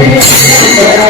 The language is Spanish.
Gracias.